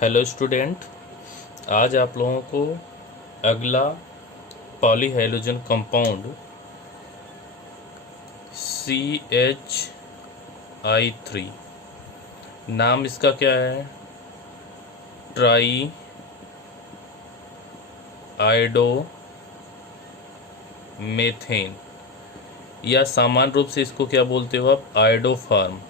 Hello student, आज आप लोगों को अगला पॉलीहाइड्रोजन कंपाउंड CH3, नाम इसका क्या है? ट्राई आयोडो मेथेन, या सामान्य रूप से इसको क्या बोलते हो आप? आयोडोफार्म।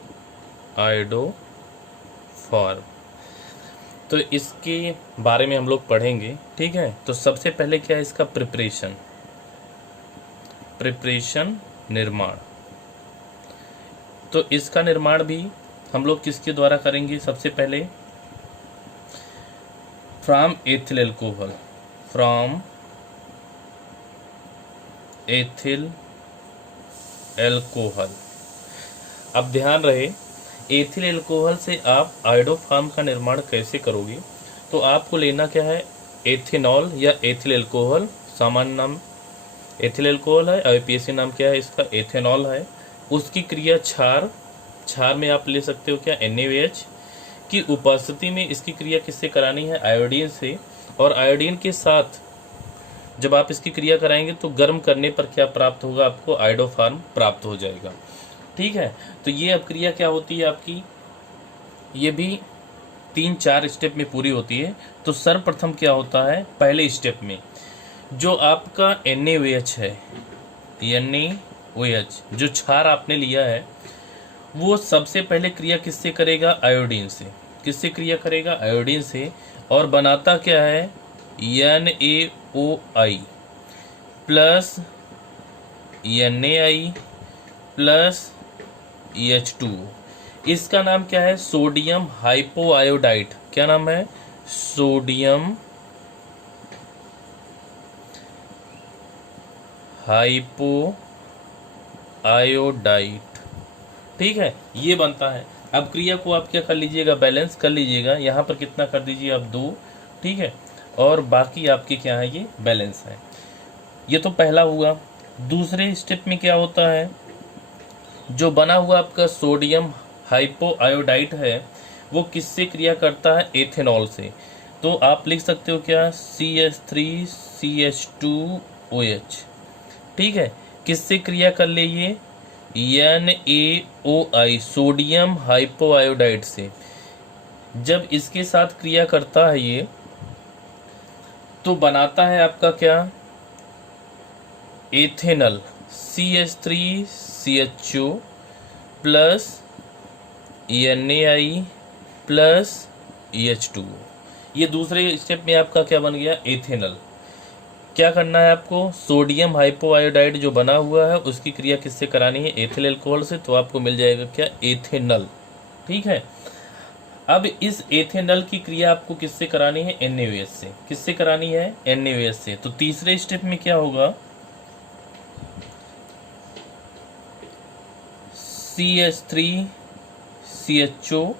तो इसके बारे में हम लोग पढ़ेंगे, ठीक है। तो सबसे पहले क्या है इसका प्रिपरेशन निर्माण। तो इसका निर्माण भी हम लोग किसके द्वारा करेंगे? सबसे पहले फ्रॉम एथिल एल्कोहल। अब ध्यान रहे, एथिल एल्कोहल से आप आयोडोफार्म का निर्माण कैसे करोगे? तो आपको लेना क्या है? एथेनॉल या एथिल एल्कोहल। सामान्य नाम एथिल एल्कोहल है, आईपीएसी नाम क्या है इसका? एथेनॉल है। उसकी क्रिया क्षार में आप ले सकते हो क्या? NaOH की उपस्थिति में इसकी क्रिया किससे करानी है? आयोडीन से। और आयोडीन के साथ जब आप इसकी क्रिया कराएंगे तो गर्म करने पर क्या प्राप्त होगा? आपको आयोडोफार्म प्राप्त हो जाएगा, ठीक है। तो ये अब क्रिया क्या होती है आपकी? ये भी 3-4 स्टेप में पूरी होती है। तो सर्वप्रथम क्या होता है? पहले स्टेप में जो आपका NaOH है, NaOH जो क्षार आपने लिया है, वो सबसे पहले क्रिया किससे करेगा? आयोडीन से। किससे क्रिया करेगा? आयोडीन से। और बनाता क्या है? NaOI plus NaI plus H2। इसका नाम क्या है? सोडियम हाइपोआयोडाइड। क्या नाम है? सोडियम हाइपोआयोडाइड, ठीक है। ये बनता है। अब क्रिया को आप क्या कर लीजिएगा? बैलेंस कर लीजिएगा। यहाँ पर कितना कर दीजिए आप? 2, ठीक है। और बाकी आपके क्या है? ये बैलेंस है। ये तो पहला हुआ। दूसरे स्टेप में क्या होता है? जो बना हुआ आपका सोडियम हाइपोआयोडाइड है वो किससे क्रिया करता है? एथेनॉल से। तो आप लिख सकते हो क्या? CH3CH2OH, ठीक है। किससे क्रिया कर ले? ये NaOI सोडियम हाइपोआयोडाइड से। जब इसके साथ क्रिया करता है ये, तो बनाता है आपका क्या? Ethanol CH3CHO plus NaI plus H2। ये दूसरे स्टेप में आपका क्या बन गया? एथेनॉल। क्या करना है आपको? सोडियम हाइपोआयोडाइड जो बना हुआ है उसकी क्रिया किससे करानी है? एथिल एल्कोहल से। तो आपको मिल जाएगा क्या? एथेनॉल, ठीक है। अब इस एथेनॉल की क्रिया आपको किससे करानी है? NaOH से। किससे करानी है? NaOH से। तो तीसरे स्टेप में क्या होगा? CH3CHO,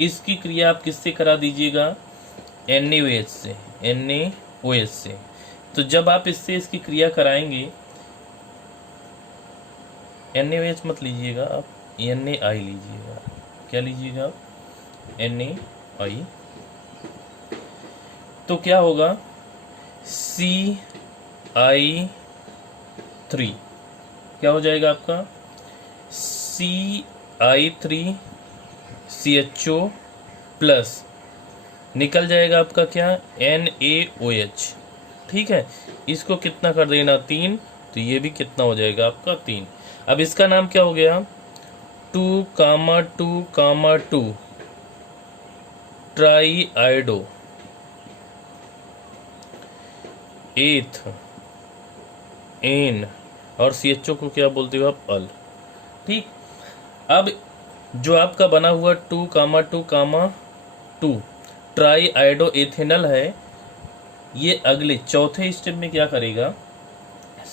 इसकी क्रिया आप किससे करा दीजिएगा? NaOH से। तो जब आप इससे इसकी क्रिया कराएंगे, NaOH मत लीजिएगा आप, NaI लीजिएगा। क्या लीजिएगा आप? NaI। तो क्या होगा? CI3 क्या हो जाएगा आपका? CI3CHO प्लस निकल जाएगा आपका क्या? NaOH, ठीक है। इसको कितना कर देना? 3। तो ये भी कितना हो जाएगा आपका? 3। अब इसका नाम क्या हो गया? 2,2,2 ट्राई आयोडो एथ एन, और CHO को क्या बोलते हो आप? अल, ठीक। अब जो आपका बना हुआ 2,2,2 ट्राई आयोडो एथेनॉल है, ये अगले चौथे स्टेप में क्या करेगा?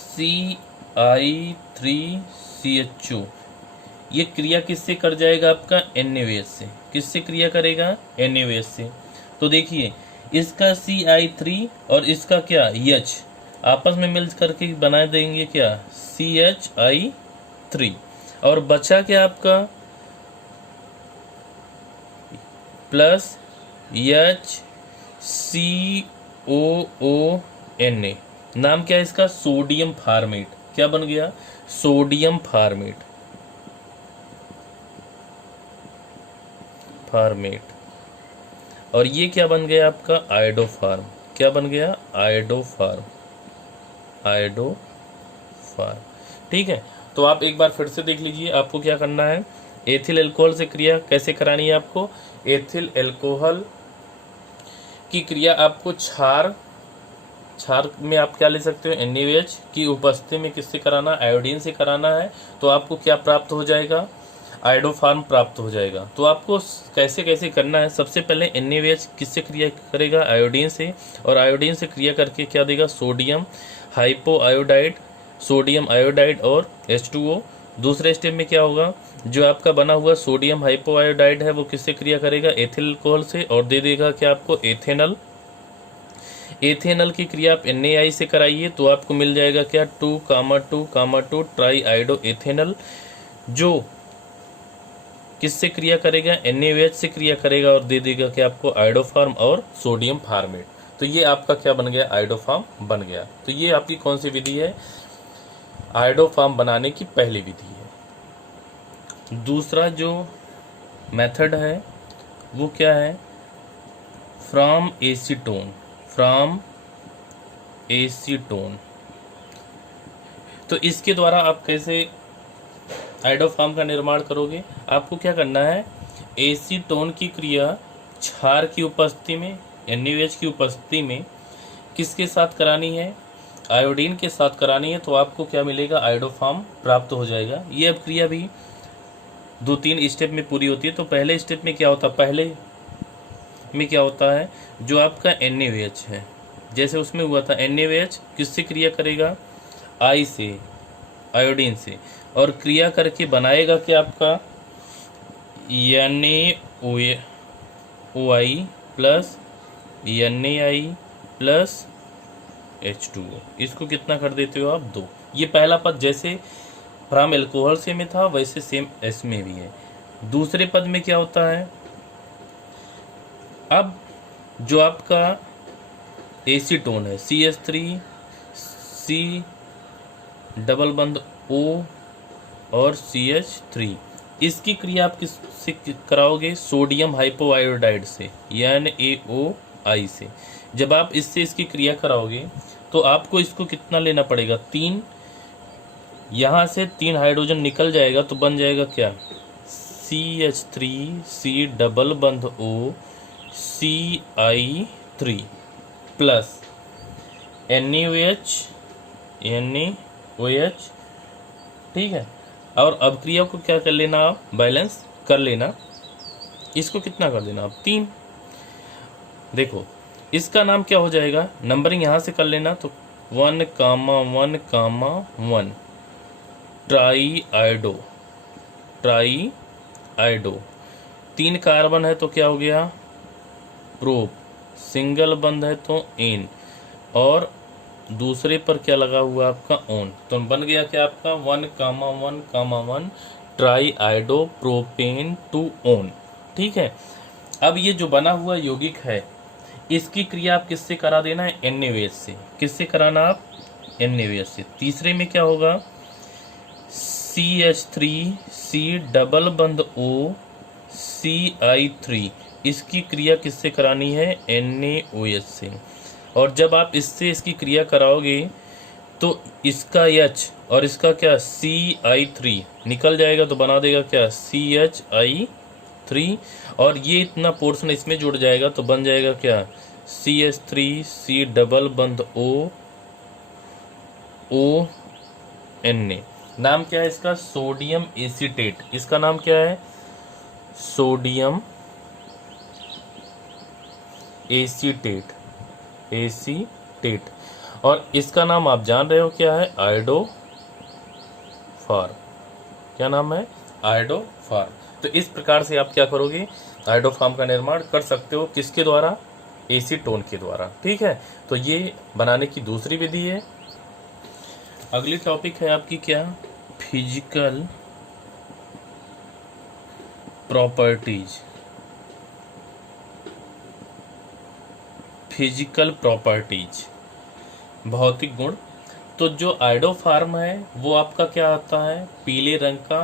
CI3CHO ये क्रिया किससे कर जाएगा आपका? NaOH से। किससे क्रिया करेगा? NaOH से। तो देखिए, इसका CI3 और इसका क्या? H आपस में मिल करके बना देंगे क्या? CHI3। और बचा क्या आपका? Plus HCOONA। नाम क्या है इसका? Sodium format. क्या बन गया? Sodium format. और ये क्या बन गया आपका? आयोडोफार्म। क्या बन गया? आयोडोफार्म। ठीक है, तो आप एक बार फिर से देख लीजिए, आपको क्या करना है। एथिल अल्कोहल से क्रिया कैसे करानी है आपको? एथिल अल्कोहल की क्रिया आपको क्षार में आप क्या ले सकते हो? NaOH की उपस्थिति में किससे कराना? आयोडीन से कराना है। तो आपको क्या प्राप्त हो जाएगा? आयोडोफार्म प्राप्त हो जाएगा। तो आपको कैसे कैसे करना है? सबसे पहले NaOH किससे क्रिया करेगा? आयोडीन से। और आयोडीन से क्रिया करके क्या देगा? सोडियम हाइपोआयोडाइड, सोडियम आयोडाइड और H2O। दूसरे स्टेप में क्या होगा? जो आपका बना हुआ सोडियम हाइपोआयोडाइड है वो किससे क्रिया करेगा? एथिल अल्कोहल से, और दे देगा क्या आपको? एथेनॉल। एथेनॉल की क्रिया आप NaI से कराइए तो आपको मिल जाएगा क्या? 2,2,2 ट्राई आयोडो एथेनॉल, जो किससे क्रिया करेगा? NaOH से क्रिया करेगा और दे देगा कि आपको आयोडोफार्म और सोडियम फार्मेट। तो ये आपका क्या बन गया? आयोडोफार्म बन गया। तो ये आपकी कौन सी विधि है? आयोडोफार्म बनाने की पहली विधि है। दूसरा जो मेथड है वो क्या है? From acetone. तो इसके द्वारा आप कैसे आयोडोफार्म का निर्माण करोगे? आपको क्या करना है? एसीटोन की क्रिया क्षार की उपस्थिति में, NaOH की उपस्थिति में किसके साथ करानी है? आयोडीन के साथ करानी है। तो आपको क्या मिलेगा? आयोडोफार्म प्राप्त हो जाएगा। ये अब क्रिया भी 2-3 स्टेप में पूरी होती है। तो पहले स्टेप में क्या होता है? पहले में क्या होता है? जो आपका NaOH है, जैसे उसमें हुआ था, NaOH किससे क्रिया करेगा? आई से, आयोडीन से, और क्रिया करके बनाएगा क्या आपका? NaOI plus NaI plus H2O। इसको कितना कर देते हो आप? 2। ये पहला पद जैसे फ्रॉम अल्कोहल से में था वैसे सेम इसमें भी है। दूसरे पद में क्या होता है? अब जो आपका एसीटोन है, CH3C डबल बंद O और CH3, इसकी क्रिया आप किससे कराओगे? सोडियम हाइपोआयोडाइड से, NaOI से। जब आप इससे इसकी क्रिया कराओगे तो आपको इसको कितना लेना पड़ेगा? 3। यहाँ से 3 हाइड्रोजन निकल जाएगा तो बन जाएगा क्या? CH3C डबल बंध O CI3 प्लस NaOH। ठीक है, और अब क्रिया को क्या कर लेना? आप बैलेंस कर लेना। इसको कितना कर देना आप? 3। देखो इसका नाम क्या हो जाएगा? नंबरिंग यहाँ से कर लेना। तो 1,1,1 ट्राई आयोडो। 3 कार्बन है तो क्या हो गया? प्रोप। सिंगल बंद है तो एन, और दूसरे पर क्या लगा हुआ आपका? ओन। तो बन गया क्या आपका? 1,1,1 try iodo propane two own. ठीक है, अब ये जो बना हुआ यौगिक है इसकी क्रिया आप किससे करा देना है? NaOH से। किससे कराना आप? NaOH से। तीसरे में क्या होगा? CH3C डबल बंद O CI3, इसकी क्रिया किससे करानी है? NaOH से। और जब आप इससे इसकी क्रिया कराओगे तो इसका H और इसका क्या? CI3 निकल जाएगा तो बना देगा क्या? CHI3, और ये इतना पोर्शन इसमें जुड़ जाएगा तो बन जाएगा क्या? CH3C डबल बंद ONA। नाम क्या है इसका? Sodium acetate. इसका नाम क्या है? Sodium acetate. और इसका नाम आप जान रहे हो क्या है? आयोडोफार्म। क्या नाम है? आयोडोफार्म। तो इस प्रकार से आप क्या करोगे? आयोडोफार्म का निर्माण कर सकते हो। किसके द्वारा? एसीटोन के द्वारा। ठीक है, तो ये बनाने की दूसरी विधि है। अगली टॉपिक है आपकी क्या? Physical properties. फिजिकल प्रॉपर्टीज, भौतिक गुण। तो जो आयोडोफार्म है वो आपका क्या आता है, पीले रंग का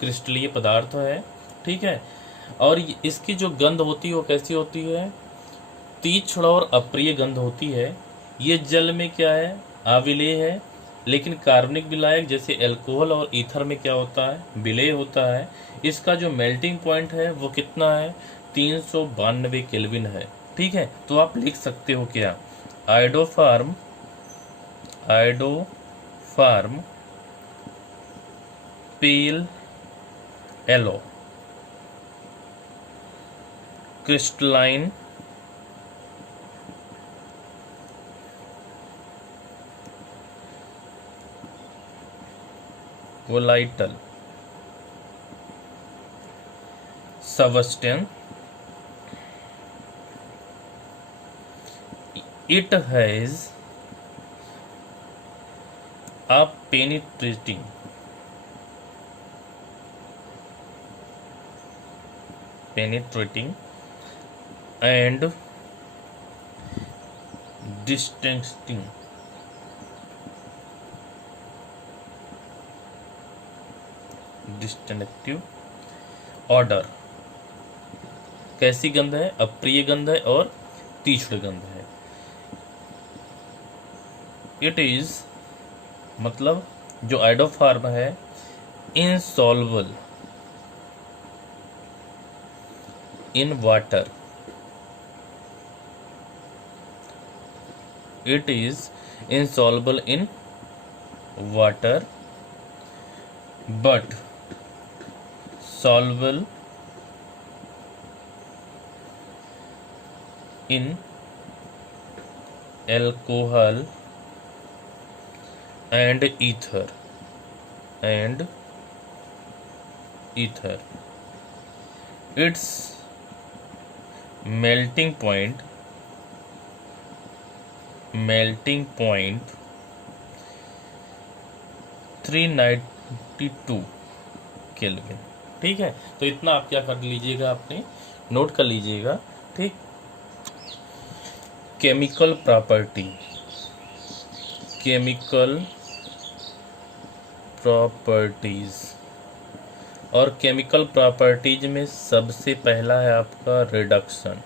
क्रिस्टलीय पदार्थ है, ठीक है। और इसकी जो गंध होती है वो कैसी होती है, तीक्ष्ण और अप्रिय गंध होती है। ये जल में क्या है, अविलेय है, लेकिन कार्बनिक विलायक जैसे अल्कोहल और ईथर में क्या होता है, विलेय होता है। इसका जो मेल्टिंग पॉइंट है वो कितना है, 392 केल्विन है, ठीक है। तो आप लिख सकते हो क्या, iodoform pale yellow crystalline volatile substance, it has a penetrating and distinctive order. कैसी गंध है, अप्रिय गंध है और तीक्ष्ण गंध है। इट इज मतलब जो आयोडोफार्म है insoluble in water, it is insoluble in water but soluble in alcohol and ether its melting point 392 kelvin, ठीक है। तो इतना आप क्या कर लीजिएगा, आपने नोट कर लीजिएगा, ठीक। केमिकल प्रॉपर्टीज और केमिकल प्रॉपर्टीज में सबसे पहला है आपका रिडक्शन,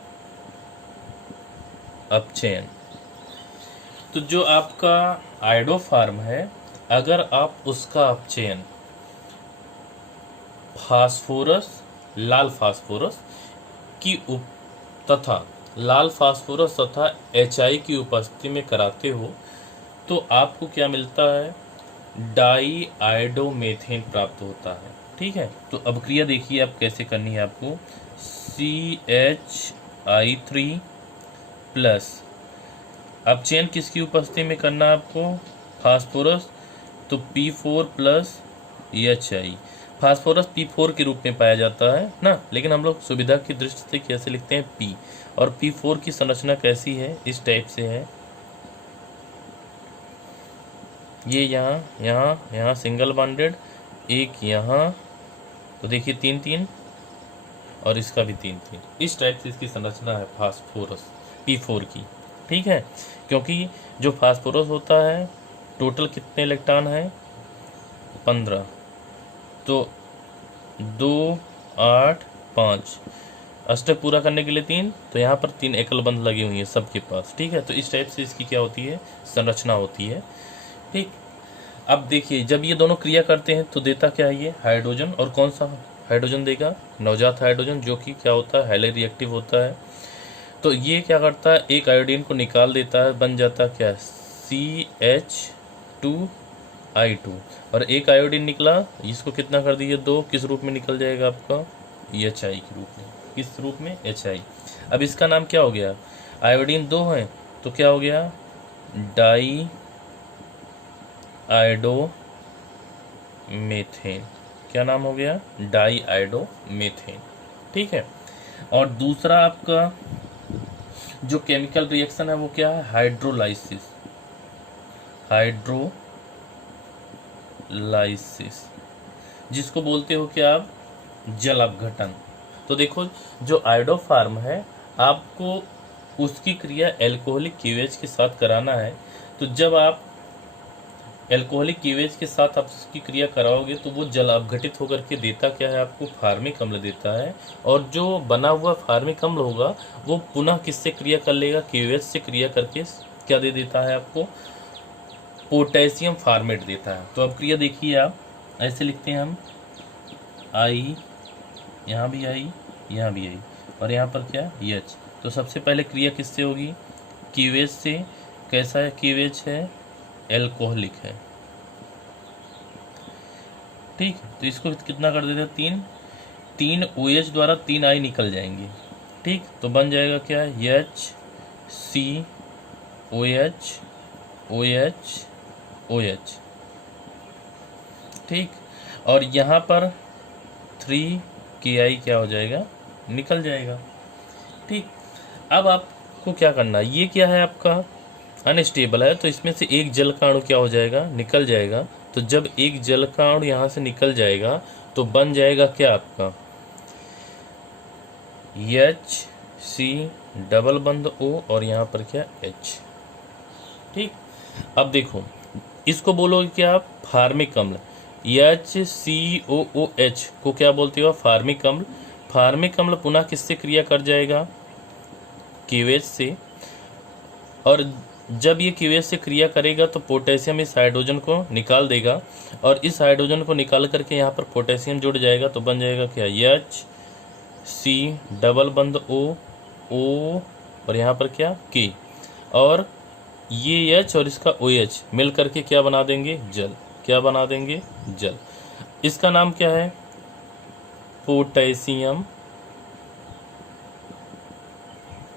अपचयन। तो जो आपका आयोडोफार्म है, अगर आप उसका अपचयन फास्फोरस, लाल फास्फोरस तथा HI की उपस्थिति में कराते हो तो आपको क्या मिलता है, डाई आयोडोमेथेन प्राप्त होता है, ठीक है। तो अब क्रिया देखिए आप कैसे करनी है आपको, CHI3 प्लस अपचयन किसकी उपस्थिति में करना है आपको, फास्फोरस, तो P4 plus HI। Phosphorus P4 के रूप में पाया जाता है ना, लेकिन हम लोग सुविधा की दृष्टि से कैसे लिखते हैं, P। और P4 की संरचना कैसी है, इस टाइप से है, ये यहाँ सिंगल बॉन्डेड, एक यहाँ, तो देखिए 3-3 और इसका भी 3-3, इस टाइप से इसकी संरचना है फास्फोरस P4 की, ठीक है। क्योंकि जो फास्फोरस होता है टोटल कितने इलेक्ट्रॉन है, 15, तो 2 8 5 अष्टक पूरा करने के लिए 3, तो यहाँ पर 3 एकल बंध लगी हुई है सबके पास, ठीक है। तो इस टाइप से इसकी क्या होती है, संरचना होती है, ठीक। अब देखिए जब ये दोनों क्रिया करते हैं तो देता क्या है, ये हाइड्रोजन, और कौन सा हाइड्रोजन देगा, नवजात हाइड्रोजन, जो कि क्या होता है, हाईली रिएक्टिव होता है। तो ये क्या करता है, एक आयोडीन को निकाल देता है, बन जाता है क्या, CH2I2, और एक आयोडीन निकला, इसको कितना कर दीजिए, 2, किस रूप में निकल जाएगा आपका, HI के रूप में, किस रूप में, HI। अब इसका नाम क्या हो गया, आयोडीन 2 है तो क्या हो गया, डाई आयोडोमेथेन, क्या नाम हो गया, डाई आयोडोमेथेन, ठीक है। और दूसरा आपका जो केमिकल रिएक्शन है वो क्या है, हाइड्रोलाइसिस, जिसको बोलते हो क्या आप, जल अपघटन। तो देखो जो आयोडोफार्म है आपको उसकी क्रिया एल्कोहलिक क्लीवेज के साथ कराना है। तो जब आप एल्कोहलिक क्लीवेज के साथ आप उसकी क्रिया कराओगे तो वो जल अपघटित होकर के देता क्या है आपको, फार्मिक अम्ल देता है। और जो बना हुआ फार्मिक अम्ल होगा वो पुनः किससे क्रिया कर लेगा, क्लीवेज से क्रिया करके क्या दे देता है आपको, पोटेशियम फार्मेट देता है। तो अब क्रिया देखिए आप, ऐसे लिखते हैं हम, आई, यहाँ भी आई, यहाँ भी आई, और यहाँ पर क्या, एच। तो सबसे पहले क्रिया किससे होगी, क्लीवेज से। कैसा है क्लीवेज है, एल्कोहलिक है। ठीक, तो इसको कितना कर देते हैं, 3 OH द्वारा 3 I निकल जाएंगे। ठीक, तो बन जाएगा क्या, H C OH OH OH। ठीक, और यहाँ पर 3 KI क्या हो जाएगा, निकल जाएगा। ठीक, अब आपको क्या करना है, ये क्या है आपका अनस्टेबल है, तो इसमें से एक जल का अणु क्या हो जाएगा, निकल जाएगा। तो जब एक जल का अणु यहाँ से निकल जाएगा तो बन जाएगा क्या आपका, HC डबल बंद O और यहाँ पर क्या, H। ठीक, अब देखो इसको बोलोगे क्या आप, फार्मिक अम्ल। HCOOH को क्या बोलते हो, फार्मिक अम्ल। फार्मिक अम्ल पुनः किससे क्रिया कर जाएगा, क्लीवेज से। और जब ये क्लीवेज से क्रिया करेगा तो पोटेशियम इस हाइड्रोजन को निकाल देगा, और इस हाइड्रोजन को निकाल करके यहाँ पर पोटेशियम जुड़ जाएगा। तो बन जाएगा क्या, HC डबल बंद O और यहाँ पर क्या, K, और ये H और इसका OH मिल करके क्या बना देंगे, जल। क्या बना देंगे, जल। इसका नाम क्या है, पोटेशियम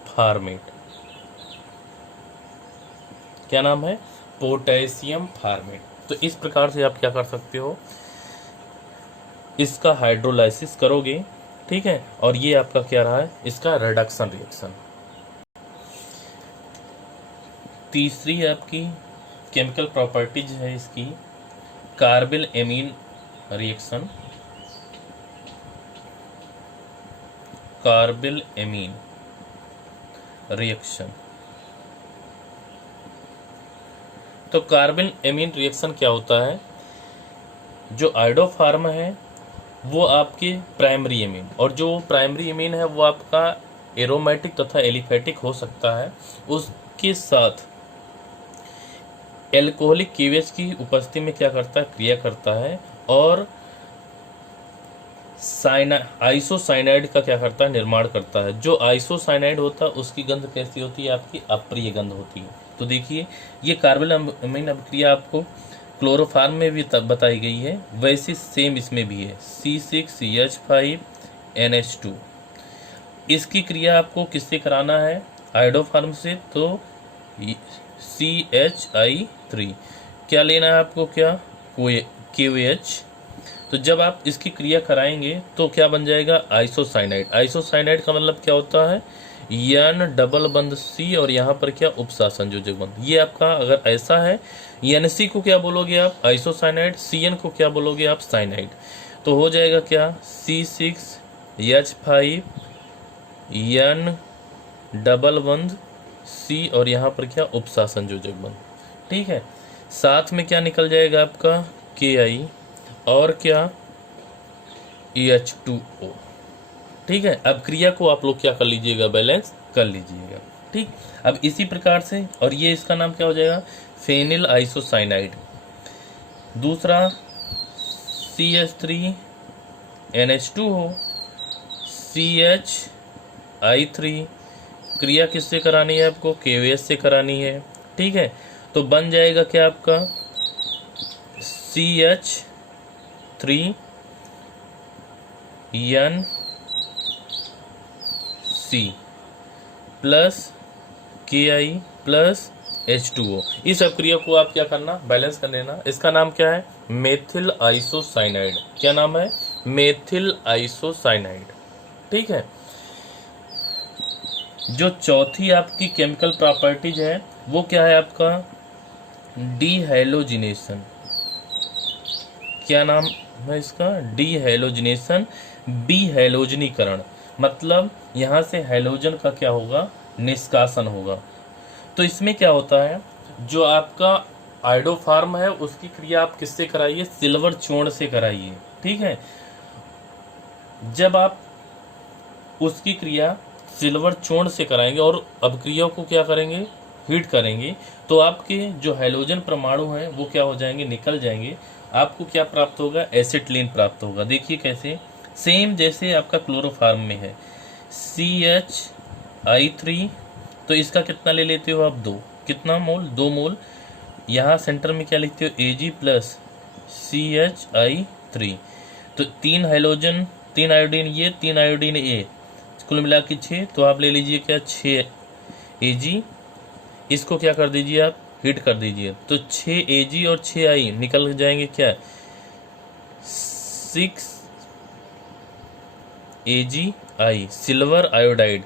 फार्मेट। क्या नाम है, पोटेशियम फार्मेट। तो इस प्रकार से आप क्या कर सकते हो, इसका हाइड्रोलाइसिस करोगे। ठीक है, और ये आपका क्या रहा है, इसका रिडक्शन रिएक्शन। तीसरी आपकी केमिकल प्रॉपर्टीज है इसकी, carbyl amine reaction. Carbyl amine reaction. तो कार्बिल एमीन रिएक्शन क्या होता है, जो आइडोफार्म है वो आपके प्राइमरी एमीन, और जो प्राइमरी एमीन है वो आपका एरोमेटिक तथा एलिफेटिक हो सकता है, उसके साथ एल्कोहलिक क्लीवेज की उपस्थिति में क्या करता है, क्रिया करता है, और आइसोसाइनाइड का क्या करता है, निर्माण करता है। जो आइसोसाइनाइड होता है उसकी गंध कैसी होती है, आपकी अप्रिय गंध होती है। तो देखिए ये कार्बिल एमीन अभिक्रिया आपको क्लोरोफार्म में भी बताई गई है, वैसे सेम इसमें भी है, C6H5NH2। इसकी क्रिया आपको किससे कराना है, आइडोफार्म से, तो CHI3। क्या लेना है आपको, क्या, KOH। तो जब आप इसकी क्रिया कराएंगे तो क्या बन जाएगा, आइसोसाइनाइड। आइसोसाइनाइड का मतलब क्या होता है, N डबल बंद C और यहाँ पर क्या, उपसा संयोजक बंद। ये आपका अगर ऐसा है, NC को क्या बोलोगे आप, आइसोसाइनाइड, CN को क्या बोलोगे आप, साइनाइड। तो हो जाएगा क्या, C6H5N डबल बंद C और यहाँ पर क्या, उपसा संयोजक बंद। ठीक है, साथ में क्या निकल जाएगा आपका, KI और क्या, H2O। ठीक है, अब क्रिया को आप लोग क्या कर लीजिएगा, बैलेंस कर लीजिएगा। ठीक, अब इसी प्रकार से, और ये इसका नाम क्या हो जाएगा, फेनिल आइसोसाइनाइड। दूसरा CH3NH2 हो, CHI3। क्रिया किससे करानी है आपको, KOH से करानी है। ठीक है, तो बन जाएगा क्या आपका, CH3NC plus KI plus H2O। इस अभिक्रिया को आप क्या करना, बैलेंस कर लेना। इसका नाम क्या है, मेथिल आइसोसाइनाइड। क्या नाम है, मेथिल आइसोसाइनाइड। ठीक है, जो चौथी आपकी केमिकल प्रॉपर्टीज है वो क्या है आपका, डीहैलोजिनेशन। क्या नाम है इसका, डीहैलोजिनेशन, बीहैलोजनीकरण। मतलब यहाँ से हैलोजन का क्या होगा, निष्कासन होगा। तो इसमें क्या होता है, जो आपका आयोडोफार्म है उसकी क्रिया आप किससे कराइए, सिल्वर चूर्ण से कराइए। ठीक है, जब आप उसकी क्रिया सिल्वर चूर्ण से कराएंगे और अपक्रिया को क्या करेंगे, हीट करेंगे, तो आपके जो हैलोजन परमाणु हैं वो क्या हो जाएंगे, निकल जाएंगे। आपको क्या प्राप्त होगा, एसिटिलीन प्राप्त होगा। देखिए कैसे, सेम जैसे आपका क्लोरोफार्म में है CH2, तो इसका कितना ले लेते हो आप, 2, कितना मोल, 2 मोल। यहाँ सेंटर में क्या लिखते हो, Ag प्लस CH3, तो 3 हाइड्रोजन 3 आयोडीन ये 3 आयोडीन ए, कुल मिला के 6, तो आप ले लीजिए क्या 6 Ag, इसको क्या कर दीजिए आप, हीट कर दीजिए, तो 6 Ag और 6 I निकल जाएंगे क्या, 6 AgI, सिल्वर आयोडाइड।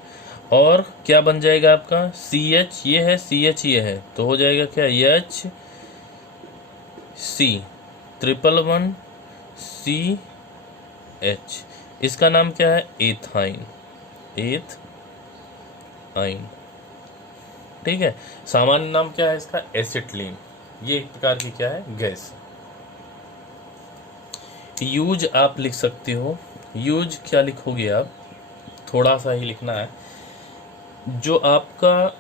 और क्या बन जाएगा आपका, CH ये है, CH ये है, तो हो जाएगा क्या, HC111CH, इसका नाम क्या है, एथाइन, एथाइन। ठीक है, सामान्य नाम क्या है इसका, एसिटिलीन। ये एक प्रकार की क्या है, गैस। यूज आप लिख सकते हो, यूज क्या लिखोगे आप, थोड़ा सा ही लिखना है। जो आपका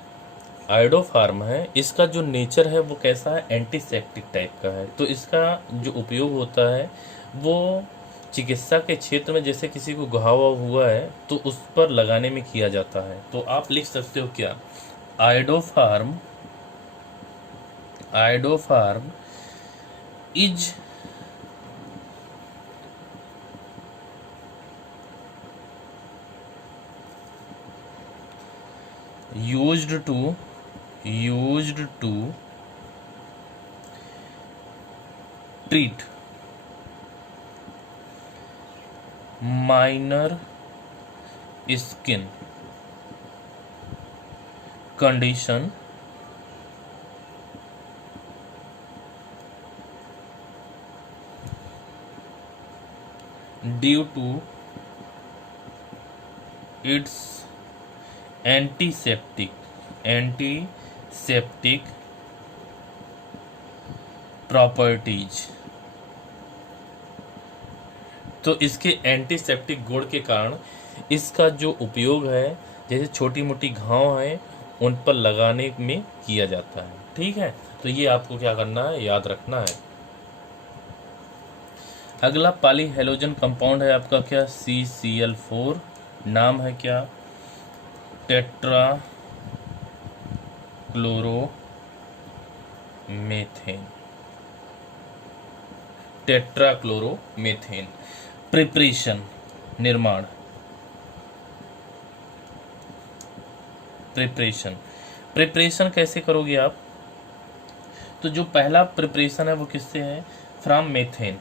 आयोडोफार्म है इसका जो नेचर है वो कैसा है, एंटीसेप्टिक टाइप का है। तो इसका जो उपयोग होता है वो चिकित्सा के क्षेत्र में, जैसे किसी को घाव हुआ है तो उस पर लगाने में किया जाता है। तो आप लिख सकते हो क्या, iodoform, iodoform is used to treat minor skin condition due to its antiseptic properties. तो इसके एंटीसेप्टिक गुण के कारण इसका जो उपयोग है, जैसे छोटी मोटी घाव हैं उन पर लगाने में किया जाता है। ठीक है, तो ये आपको क्या करना है, याद रखना है। अगला पॉली हैलोजन कंपाउंड है आपका क्या, CCl4, नाम है क्या, tetra chloromethane, tetra chloromethane. Preparation, निर्माण, प्रिपरेशन कैसे करोगे आप, तो जो पहला प्रिपरेशन है वो किससे है, फ्रॉम मेथेन।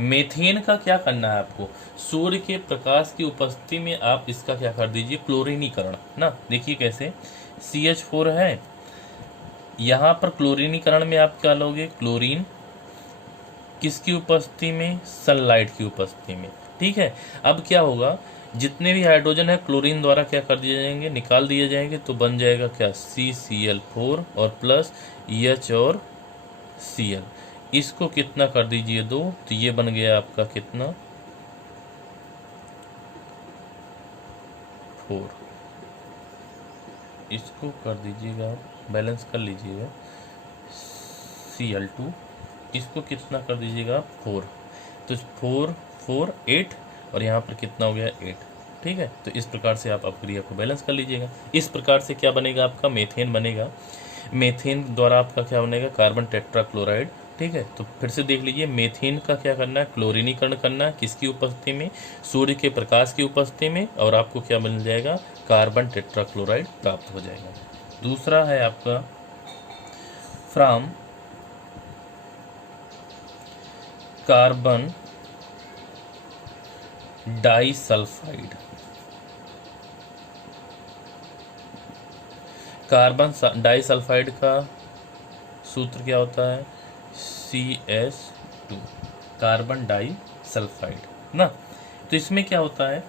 मेथेन का क्या करना है आपको, सूर्य के प्रकाश की उपस्थिति में आप इसका क्या कर दीजिए, क्लोरीनीकरण ना। देखिए कैसे, CH4 है, यहाँ पर क्लोरीनीकरण में आप क्या लोगे, क्लोरीन, किसकी उपस्थिति में, सनलाइट की उपस्थिति में। ठीक है, अब क्या होगा, जितने भी हाइड्रोजन है क्लोरीन द्वारा क्या कर दिए जाएंगे, निकाल दिए जाएंगे, तो बन जाएगा क्या, CCl4 और प्लस H और Cl। इसको कितना कर दीजिए, 2, तो ये बन गया आपका कितना, 4। इसको कर दीजिएगा आप, बैलेंस कर लीजिएगा, Cl2, इसको कितना कर दीजिएगा, 4, तो 4 4 8 और यहाँ पर कितना हो गया, 8। ठीक है, तो इस प्रकार से आप अपक्रिया को बैलेंस कर लीजिएगा। इस प्रकार से क्या बनेगा, आपका मेथेन बनेगा। मेथेन द्वारा आपका क्या बनेगा, कार्बन टेट्राक्लोराइड। ठीक है, तो फिर से देख लीजिए, मेथेन का क्या करना है, क्लोरीनीकरण करना है, किसकी उपस्थिति में, सूर्य के प्रकाश की उपस्थिति में, और आपको क्या मिल जाएगा, कार्बन टेट्राक्लोराइड प्राप्त हो जाएगा। दूसरा है आपका from carbon disulphide. Carbon disulphide का सूत्र क्या होता है, CS2, कार्बन डाइसल्फाइड ना। तो इसमें क्या होता है,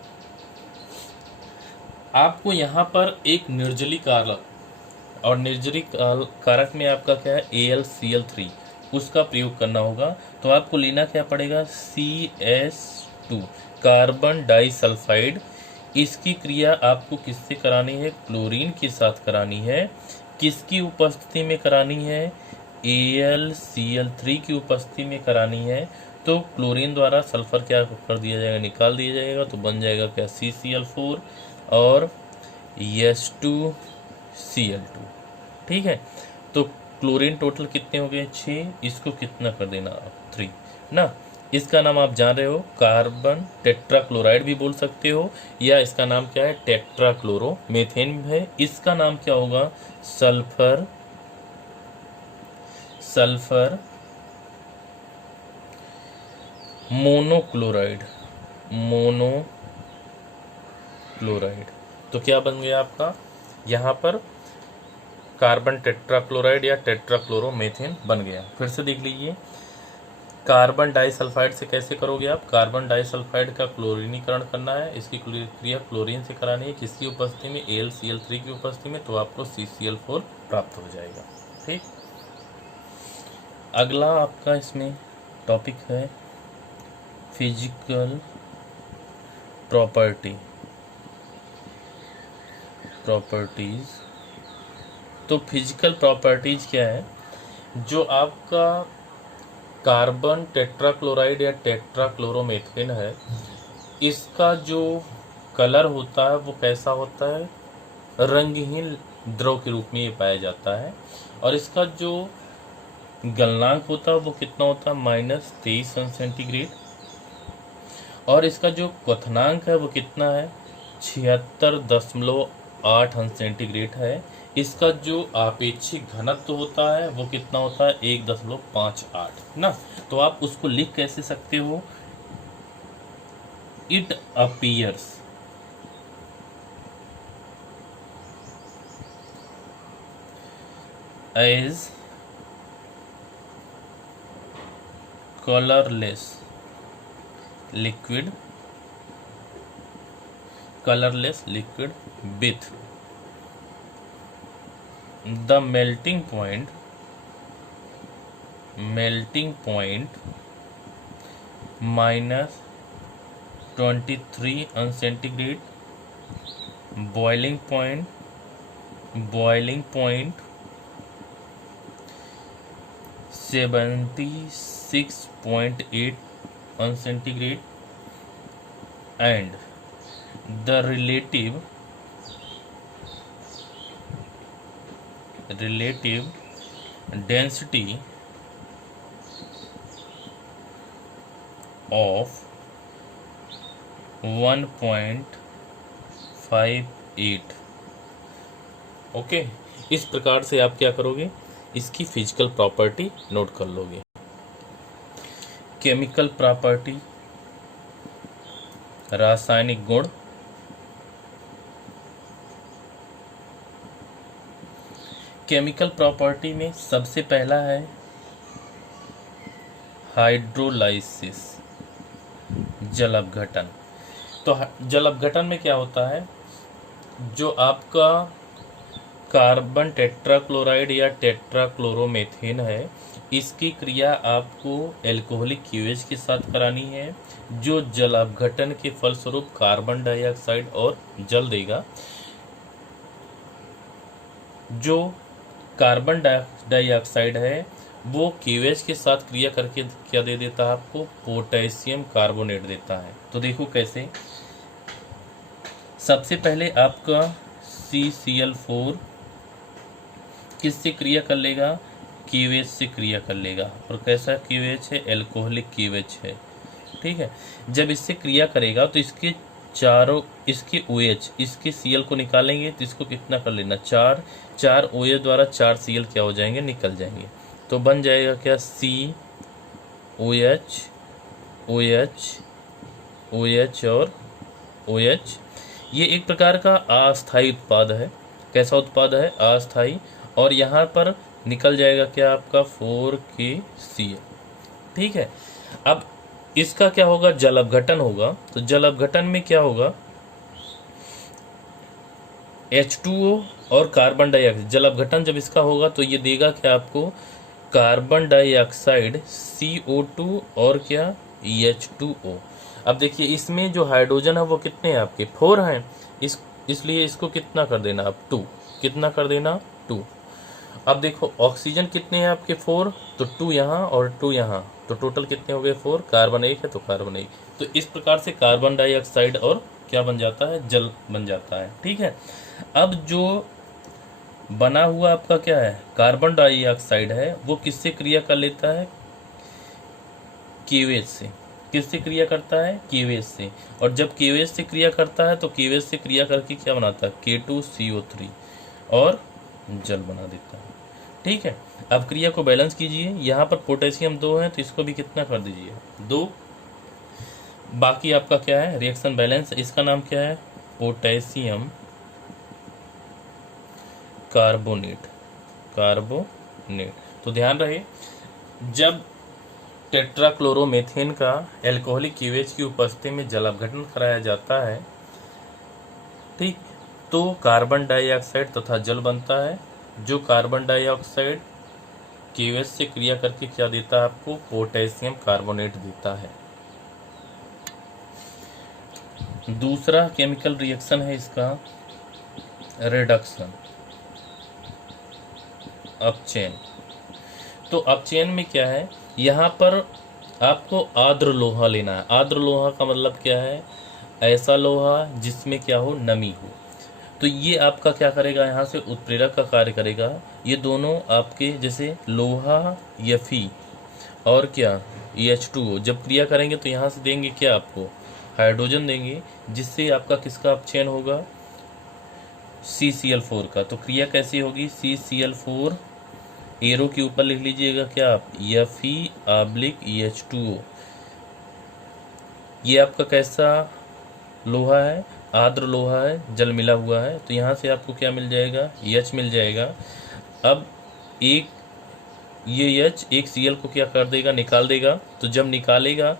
आपको यहाँ पर एक निर्जली कारक, और निर्जली कारक में आपका क्या है AlCl3, उसका प्रयोग करना होगा। तो आपको लेना क्या पड़ेगा, CS2 कार्बन डाइसल्फाइड। इसकी क्रिया आपको किससे करानी है, क्लोरीन के साथ करानी है। किसकी उपस्थिति में करानी है, AlCl3 की उपस्थिति में करानी है। तो क्लोरीन द्वारा सल्फर क्या कर दिया जाएगा, निकाल दिया जाएगा, तो बन जाएगा क्या CCl4 और H2Cl2। ठीक है, तो क्लोरीन टोटल कितने हो गए 6, इसको कितना कर देना आप 3 ना। इसका नाम आप जान रहे हो, कार्बन टेट्राक्लोराइड भी बोल सकते हो, या इसका नाम क्या है टेट्राक्लोरोमेथेन है। इसका नाम क्या होगा, सल्फर मोनोक्लोराइड। तो क्या बन गया आपका, यहाँ पर कार्बन टेट्राक्लोराइड या टेट्राक्लोरोमेथेन बन गया। फिर से देख लीजिए, कार्बन डाइसल्फाइड से कैसे करोगे आप, कार्बन डाइसल्फाइड का क्लोरीनीकरण करना है, इसकी क्रिया क्लोरीन से करानी है, किसकी उपस्थिति में, AlCl3 की उपस्थिति में, तो आपको CCl4 प्राप्त हो जाएगा। ठीक, अगला आपका इसमें टॉपिक है फिजिकल प्रॉपर्टीज। तो फिजिकल प्रॉपर्टीज क्या है, जो आपका कार्बन टेट्राक्लोराइड या टेट्राक्लोरोमेथेन है, इसका जो कलर होता है वो कैसा होता है, रंगहीन द्रव के रूप में ये पाया जाता है। और इसका जो गलनांक होता है वो कितना होता है, -23 अंश सेंटीग्रेड। और इसका जो क्वथनांक है वो कितना है, 76.8 अंश सेंटीग्रेड है। इसका जो आपेक्षिक घनत्व होता है वो कितना होता है, 1.58 ना। तो आप उसको लिख कैसे सकते हो, it appears as colorless liquid with the melting point -23 अंश सेंटीग्रेड, boiling point 76.8 अंश centigrade, and the relative density of 1.58। Okay, इस प्रकार से आप क्या करोगे, इसकी फिजिकल प्रॉपर्टी नोट कर लोगे। केमिकल प्रॉपर्टी, रासायनिक गुण। केमिकल प्रॉपर्टी में सबसे पहला है हाइड्रोलाइसिस, जल अपघटन। तो जल अपघटन में क्या होता है, जो आपका कार्बन टेट्राक्लोराइड या टेट्राक्लोरोमेथेन है, इसकी क्रिया आपको एल्कोहलिक क्यूएच के साथ करानी है, जो जल अपघटन के फलस्वरूप कार्बन डाइऑक्साइड और जल देगा। जो कार्बन डाइऑक्साइड है वो क्यूएच के साथ क्रिया करके क्या दे देता है आपको, पोटेशियम कार्बोनेट देता है। तो देखो कैसे, सबसे पहले आपका CCl4 किससे क्रिया कर लेगा, क्यूएच से क्रिया कर लेगा। और कैसा क्यूएच है, एल्कोहलिक क्यूएच है। ठीक है, जब इससे क्रिया करेगा तो इसके चारों, इसके OH, इसके Cl को निकालेंगे तो इसको कितना कर लेना, 4 OH द्वारा 4 Cl क्या हो जाएंगे, निकल जाएंगे। तो बन जाएगा क्या, COH OH OH और OH। ये एक प्रकार का अस्थायी उत्पाद है। कैसा उत्पाद है, अस्थायी। और यहाँ पर निकल जाएगा क्या आपका 4KCl। ठीक है, अब इसका क्या होगा, जल अपघटन होगा। तो जल अपघटन में क्या होगा, H2O और कार्बन डाइऑक्साइड, जल अपघटन जब इसका होगा तो ये देगा क्या आपको, कार्बन डाइऑक्साइड CO2 और क्या H2O। अब देखिए इसमें जो हाइड्रोजन है वो कितने हैं आपके, 4 हैं, इसलिए इसको कितना कर देना आप, 2, कितना कर देना 2। अब देखो ऑक्सीजन कितने हैं आपके, 4, तो 2 यहाँ और 2 यहाँ, तो टोटल कितने हो गए 4, कार्बन 1 है तो कार्बन 1। तो इस प्रकार से कार्बन डाइऑक्साइड और क्या बन जाता है, जल बन जाता है। ठीक है, अब जो बना हुआ आपका क्या है, कार्बन डाइऑक्साइड है, वो किससे क्रिया कर लेता है, KOH से। किससे क्रिया करता है, KOH से। और जब KOH से क्रिया करता है तो KOH से क्रिया करके क्या बनाता है, K2CO3 और जल बना देता है। ठीक है, अब क्रिया को बैलेंस कीजिए, यहाँ पर पोटेशियम 2 है तो इसको भी कितना कर दीजिए 2। बाकी आपका क्या है, रिएक्शन बैलेंस, इसका नाम क्या है, पोटेशियम कार्बोनेट, कार्बोनेट। तो ध्यान रहे, जब टेट्राक्लोरोमेथेन का एल्कोहलिक KOH की उपस्थिति में जल अपघटन कराया जाता है, ठीक, तो कार्बन डाइऑक्साइड तथा जल बनता है। जो कार्बन डाइऑक्साइड KOH से क्रिया करके क्या देता है आपको, पोटेशियम कार्बोनेट देता है। दूसरा केमिकल रिएक्शन है इसका रिडक्शन, अपचयन। तो अपचयन में क्या है, यहाँ पर आपको आर्द्र लोहा लेना है। आर्द्र लोहा का मतलब क्या है, ऐसा लोहा जिसमें क्या हो, नमी हो। तो ये आपका क्या करेगा, यहाँ से उत्प्रेरक का कार्य करेगा। ये दोनों आपके जैसे लोहा Fe और क्या H2O जब क्रिया करेंगे तो यहाँ से देंगे क्या आपको, हाइड्रोजन देंगे, जिससे आपका किसका अपचयन होगा, CCl4 का। तो क्रिया कैसी होगी, CCl4, एरो के ऊपर लिख लीजिएगा क्या आप, Fe/H2O। ये आपका कैसा लोहा है, आर्द्र लोहा है, जल मिला हुआ है। तो यहाँ से आपको क्या मिल जाएगा, H मिल जाएगा। अब एक ये H एक Cl को क्या कर देगा, निकाल देगा। तो जब निकालेगा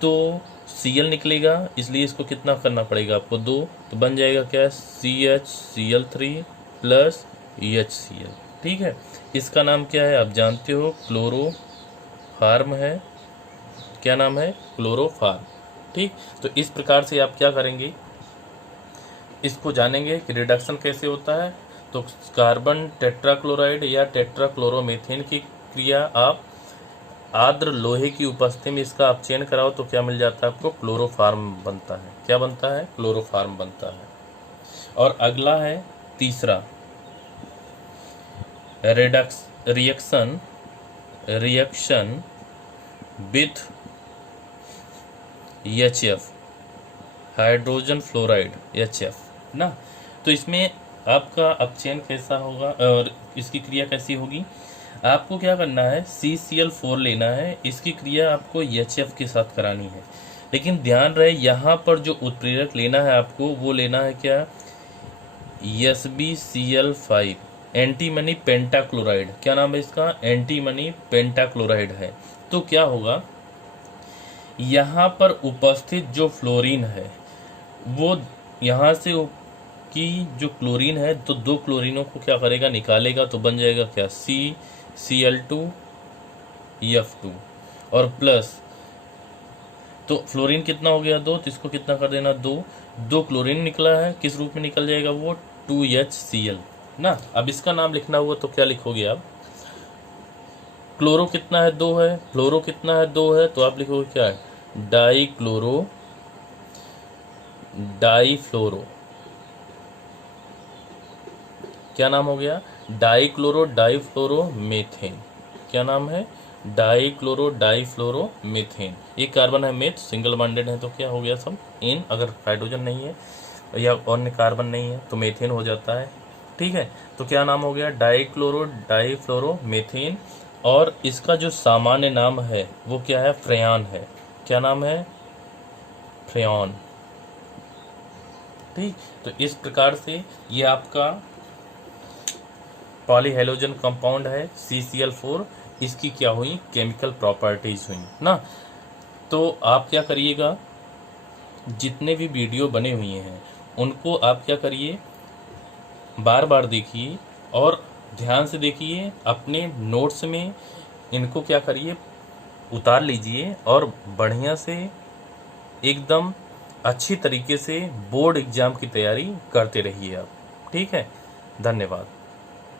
तो Cl निकलेगा, इसलिए इसको कितना करना पड़ेगा आपको, 2। तो बन जाएगा क्या, CHCl3 प्लस HCl। ठीक है, इसका नाम क्या है आप जानते हो, क्लोरोफार्म है। क्या नाम है, क्लोरोफार्म। ठीक, तो इस प्रकार से आप क्या करेंगे, इसको जानेंगे कि रिडक्शन कैसे होता है। तो कार्बन टेट्राक्लोराइड या टेट्राक्लोरोमेथेन की क्रिया आप आर्द्र लोहे की उपस्थिति में इसका अपचयन कराओ तो क्या मिल जाता है आपको, क्लोरोफार्म बनता है। क्या बनता है, क्लोरोफार्म बनता है। और अगला है तीसरा, reaction with HF, hydrogen fluoride HF ना। तो इसमें आपका अपचयन कैसा होगा और इसकी क्रिया कैसी होगी, आपको क्या करना है, CCl4 लेना है, इसकी क्रिया आपको HF के साथ करानी है। लेकिन ध्यान रहे यहाँ पर जो उत्प्रेरक लेना है आपको, वो लेना है क्या, SbCl5, एंटीमनी पेंटाक्लोराइड। क्या नाम है इसका, एंटीमनी पेंटाक्लोराइड है। तो क्या होगा, यहाँ पर उपस्थित जो फ्लोरीन है वो यहाँ से की जो क्लोरीन है, तो 2 क्लोरीनों को क्या करेगा, निकालेगा। तो बन जाएगा क्या, CCl2F2 और प्लस, तो फ्लोरीन कितना हो गया 2, तो इसको कितना कर देना 2 क्लोरीन निकला है, किस रूप में निकल जाएगा वो, 2HCl ना। अब इसका नाम लिखना हुआ तो क्या लिखोगे आप, क्लोरो कितना है 2 है, फ्लोरो कितना है 2 है, तो आप लिखोगे क्या है, डाईफ्लोरो। क्या नाम हो गया, डाईफ्लोरोमेथेन। क्या नाम है, डाईफ्लोरोमेथेन। एक कार्बन है मेथ, सिंगल बॉन्डेड है, तो क्या हो गया सब इन, अगर हाइड्रोजन नहीं है या अन्य कार्बन नहीं है तो मेथेन हो जाता है। ठीक है, तो क्या नाम हो गया, डाईफ्लोरोमेथेन। और इसका जो सामान्य नाम है वो क्या है, फ्रेयान है। क्या नाम है, फ्रेयान। ठीक, तो इस प्रकार से ये आपका पॉलीहेलोजन कंपाउंड है CCl4, इसकी क्या हुई, केमिकल प्रॉपर्टीज हुई ना। तो आप क्या करिएगा, जितने भी वीडियो बने हुए हैं उनको आप क्या करिए, बार बार देखिए और ध्यान से देखिए, अपने नोट्स में इनको क्या करिए, उतार लीजिए और बढ़िया से एकदम अच्छी तरीके से बोर्ड एग्जाम की तैयारी करते रहिए आप। ठीक है, धन्यवाद।